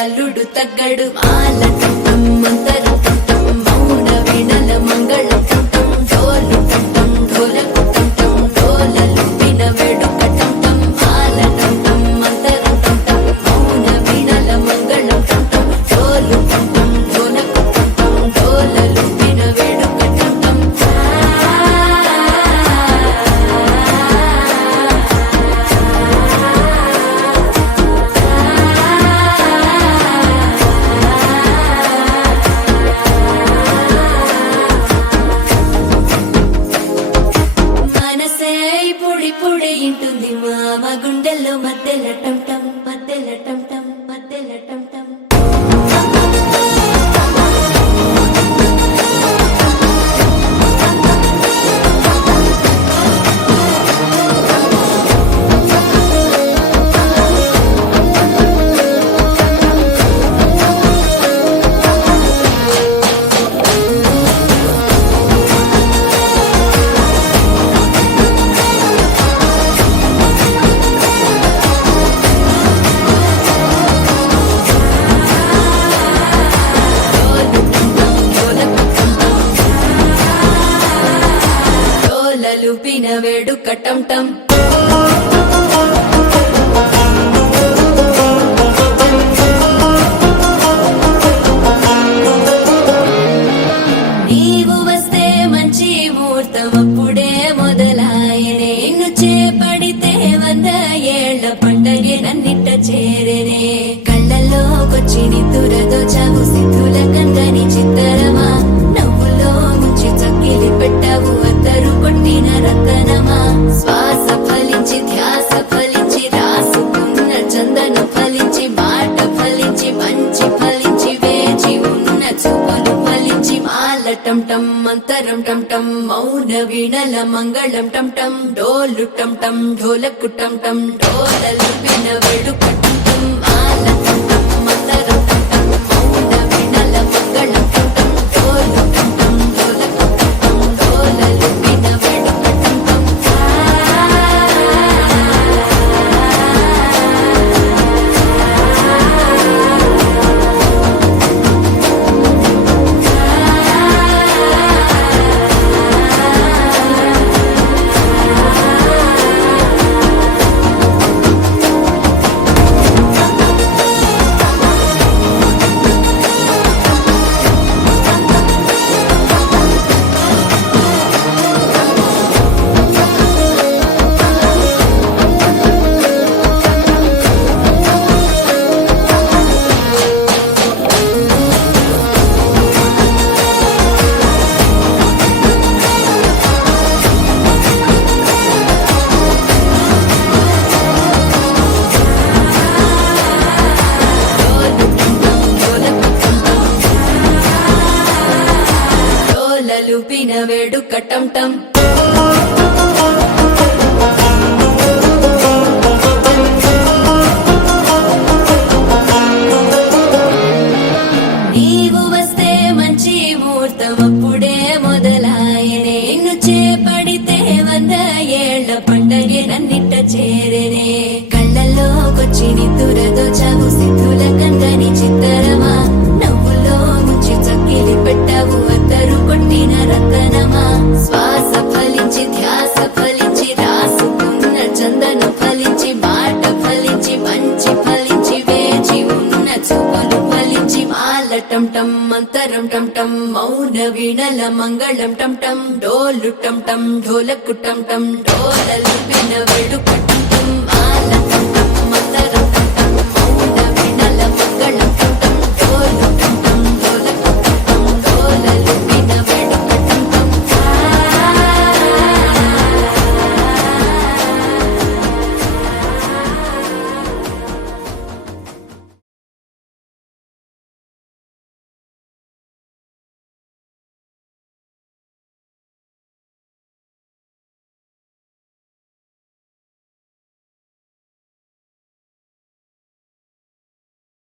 అల్లుడు తగ్గడు మాల టం మంతరం టం మౌన వీణల మంగళం టం డోలు టం ఢోలకు టం డోలలు విన వేడుక టం మాల టం మంతరం టం మౌన వీణల మంగళం టం డోలు టం ఢోలకు టం డోలలు విన వేడుక టం పొడి ఇంటుంది మామ గుండెల్లో మధ్యల టం టం మధ్యల టం టం మధ్యల టం టం లుపిన వేడుక టం టం నీవు వస్తే మంచి ముహూర్తం అప్పుడే మొదలాయనే నిన్ను చేపడితే 100 ఏళ్ల పండగే నన్నిట్ట చేరేనే కళ్ళల్లోకొచ్చి నిద్దురదోచావు సిద్ధుల కందని చిత్తరమా నవ్వులో ముంచి చక్కిలి పెట్టావు అద్దరు కొట్టిన రతనమా శ్వాస ఫలించి ధ్యాస ఫలించి రాసుకున్న చందన ఫలించి మాట ఫలించి మంచి ఫలించి వేచి ఉన్న చూపులు ఫలించి మాల టం టం మంతరం టం టం మౌన వీణల మంగళం టం టం డోలు టం టం ఢోలకు టం టం డోలలు విన వేడుక టం టం మాల టం టం మంతరం టం టం మౌన వీణల మంగళం టం టం డోలు టం టం ఢోలకు టం టం డోలలు విన వేడుక టం టం లుపిన వేడుక టం టం నీవు వస్తే మంచి ముహూర్తం అప్పుడే మొదలాయనే నిన్ను చేపడితే 100 ఏళ్ల పండగే నన్నిట్ట చేరేనే కళ్ళల్లోకొచ్చి నిద్దురదోచావు సిద్ధుల కందని చిత్తరమా నవ్వులో ముంచి చక్కిలి పెట్టావు అద్దరు కొట్టిన రతనమా శ్వాస ఫలించి ధ్యాస ఫలించి రాసుకున్న చందన ఫలించి మాట ఫలించి మంచి ఫలించి వేచి ఉన్న చూపులు ఫలించి మాల టం టం మంతరం టం టం మౌన వీణల మంగళం టం టం డోలు టం టం ఢోలకు టం టం డోలలు పిన వేడుక టం